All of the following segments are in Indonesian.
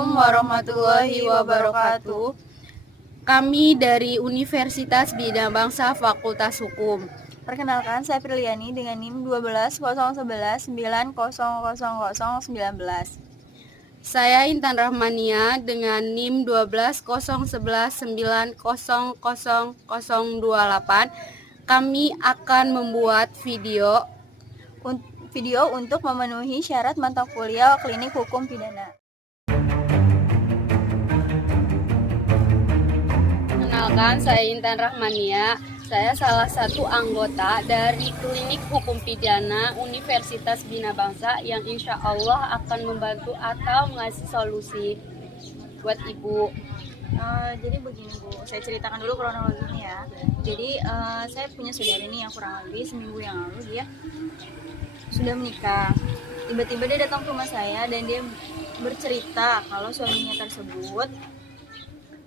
Assalamualaikum warahmatullahi wabarakatuh. Kami dari Universitas Bina Bangsa Fakultas Hukum. Perkenalkan, saya Priliani dengan NIM 12.011.9000019. Saya Intan Rahmania dengan NIM 12.011.9000028. Kami akan membuat video untuk memenuhi syarat mata kuliah Klinik Hukum Pidana. Perkenalkan, saya Intan Rahmania. Saya salah satu anggota dari Klinik Hukum Pidana Universitas Bina Bangsa yang insya Allah akan membantu atau mengasih solusi buat Ibu. Jadi begini Bu, saya ceritakan dulu kronologinya ya. Jadi saya punya saudara ini yang kurang lebih seminggu yang lalu dia sudah menikah. Tiba-tiba dia datang ke rumah saya dan dia bercerita kalau suaminya tersebut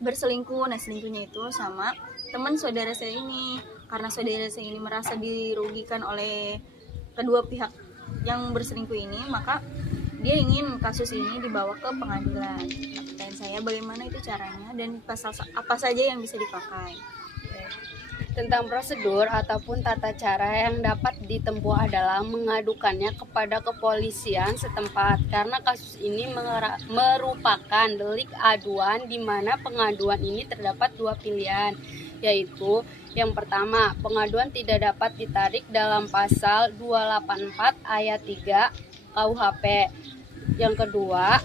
berselingkuh. Nah, selingkuhnya itu sama teman saudara saya ini. Karena saudara saya ini merasa dirugikan oleh kedua pihak yang berselingkuh ini, maka dia ingin kasus ini dibawa ke pengadilan. Nah, pertanyaan saya bagaimana itu caranya dan pasal apa saja yang bisa dipakai. Tentang prosedur ataupun tata cara yang dapat ditempuh adalah mengadukannya kepada kepolisian setempat karena kasus ini merupakan delik aduan di mana pengaduan ini terdapat dua pilihan, yaitu yang pertama, pengaduan tidak dapat ditarik dalam pasal 284 ayat 3 KUHP. Yang kedua,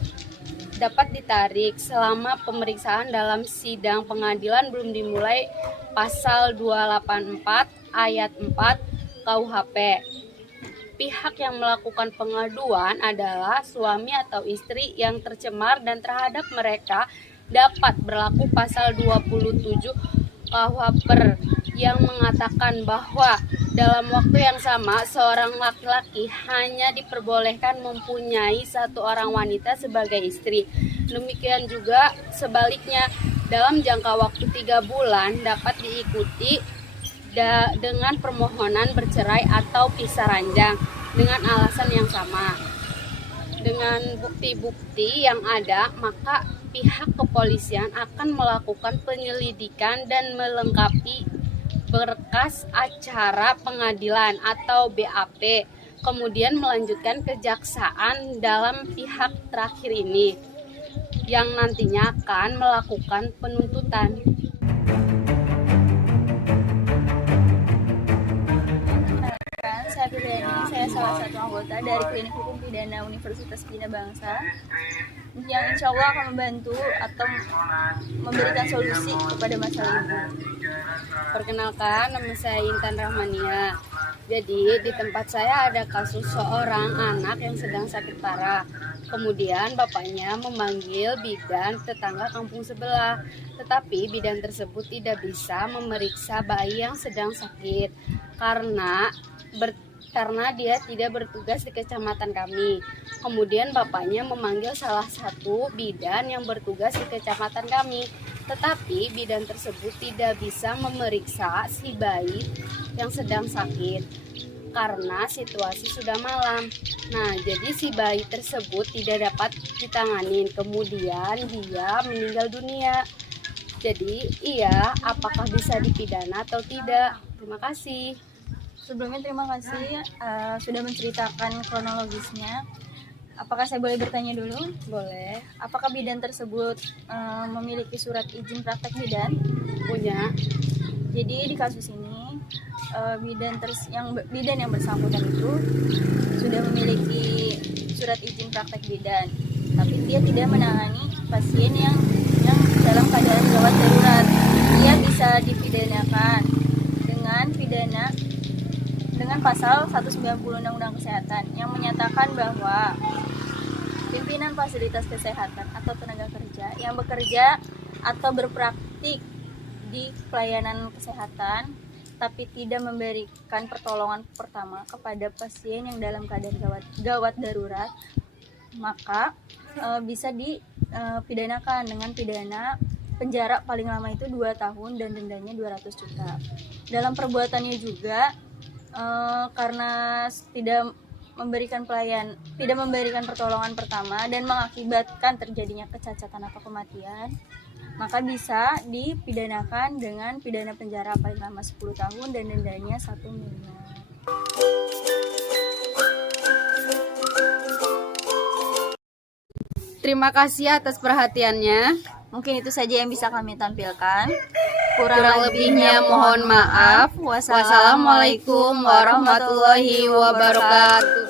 dapat ditarik selama pemeriksaan dalam sidang pengadilan belum dimulai pasal 284 ayat 4 KUHP. Pihak yang melakukan pengaduan adalah suami atau istri yang tercemar dan terhadap mereka dapat berlaku pasal 27 KUHP yang mengatakan bahwa dalam waktu yang sama seorang laki-laki hanya diperbolehkan mempunyai satu orang wanita sebagai istri. Demikian juga sebaliknya, dalam jangka waktu 3 bulan dapat diikuti dengan permohonan bercerai atau pisah ranjang dengan alasan yang sama. Dengan bukti-bukti yang ada, maka pihak kepolisian akan melakukan penyelidikan dan melengkapi berkas acara pengadilan atau BAP, kemudian melanjutkan kejaksaan dalam pihak terakhir ini yang nantinya akan melakukan penuntutan. Saya Priliani, saya salah satu anggota dari Klinik Hukum Pidana Universitas Bina Bangsa yang insya Allah akan membantu atau memberikan solusi kepada masalah Ibu. Perkenalkan, nama saya Intan Rahmania. Jadi di tempat saya ada kasus seorang anak yang sedang sakit parah. Kemudian bapaknya memanggil bidan tetangga kampung sebelah. Tetapi bidan tersebut tidak bisa memeriksa bayi yang sedang sakit karena dia tidak bertugas di kecamatan kami. Kemudian bapaknya memanggil salah satu bidan yang bertugas di kecamatan kami. Tetapi bidan tersebut tidak bisa memeriksa si bayi yang sedang sakit karena situasi sudah malam. Nah, jadi si bayi tersebut tidak dapat ditangani. Kemudian dia meninggal dunia. Jadi, apakah bisa dipidana atau tidak? Terima kasih. Sebelumnya terima kasih sudah menceritakan kronologisnya. Apakah saya boleh bertanya dulu? Boleh. Apakah bidan tersebut memiliki surat izin praktek bidan? Punya. Jadi di kasus ini bidan yang bersangkutan itu sudah memiliki surat izin praktek bidan, tapi dia tidak menangani pasien yang dalam keadaan gawat darurat. Dia bisa dipidanakan dengan pasal 190 Undang-Undang Kesehatan yang menyatakan bahwa pimpinan fasilitas kesehatan atau tenaga kerja yang bekerja atau berpraktik di pelayanan kesehatan tapi tidak memberikan pertolongan pertama kepada pasien yang dalam keadaan gawat darurat, maka bisa dipidanakan dengan pidana penjara paling lama itu 2 tahun dan dendanya 200 juta. Dalam perbuatannya juga karena tidak tidak memberikan pertolongan pertama dan mengakibatkan terjadinya kecacatan atau kematian, maka bisa dipidanakan dengan pidana penjara paling lama 10 tahun dan dendanya 1 miliar. Terima kasih atas perhatiannya. Mungkin itu saja yang bisa kami tampilkan. Kurang lebihnya mohon maaf. Wassalamualaikum warahmatullahi wabarakatuh.